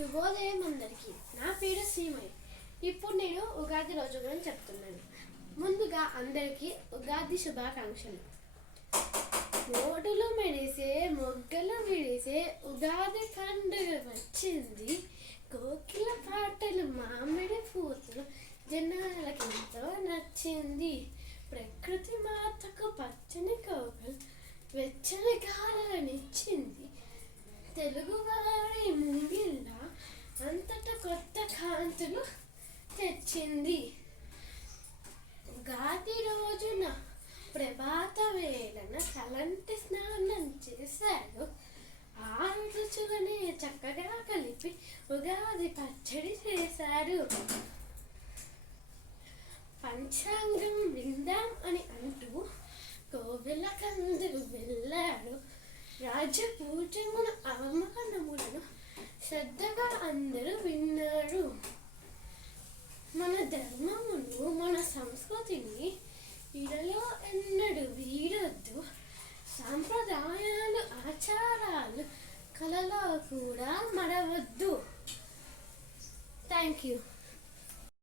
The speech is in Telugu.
శుభోదయం అందరికీ. నా పేరు శ్రీమయ్య. ఇప్పుడు నేను ఉగాది రోజు గురించి చెప్తున్నాను. ముందుగా అందరికీ ఉగాది శుభాకాంక్షలు. ఓడులు మెరిసే మొగ్గలు విడిసే ఉగాది పండుగ వచ్చింది. కోకిల పాటలు మామిడి పూతలు జనాలకెంతో నచ్చింది. ప్రకృతి మాతకు పచ్చని కోకలు వెచ్చని గాలనిచ్చింది. తెలుగువారి ముంగిళ్ళ అంతట కొత్త కాంతులు తెచ్చింది. ఉగాది రోజున ప్రభాత వేళన తలంటి స్నానం చేశారు. ఆరు రుచులనే చక్కగా కలిపి ఉగాది పచ్చడి చేశారు. పంచాంగం విందాం అని అంటూ కోవెలకందరూ వెళ్ళారు. రాజపూజమున అవమానములను శ్రద్ధగా అందరూ విన్నారు. మన ధర్మమును మన సంస్కృతిని ఇడలో ఎన్నడూ వీడొద్దు. సాంప్రదాయాలు ఆచారాలు కళలో కూడా మరవద్దు. Thank you.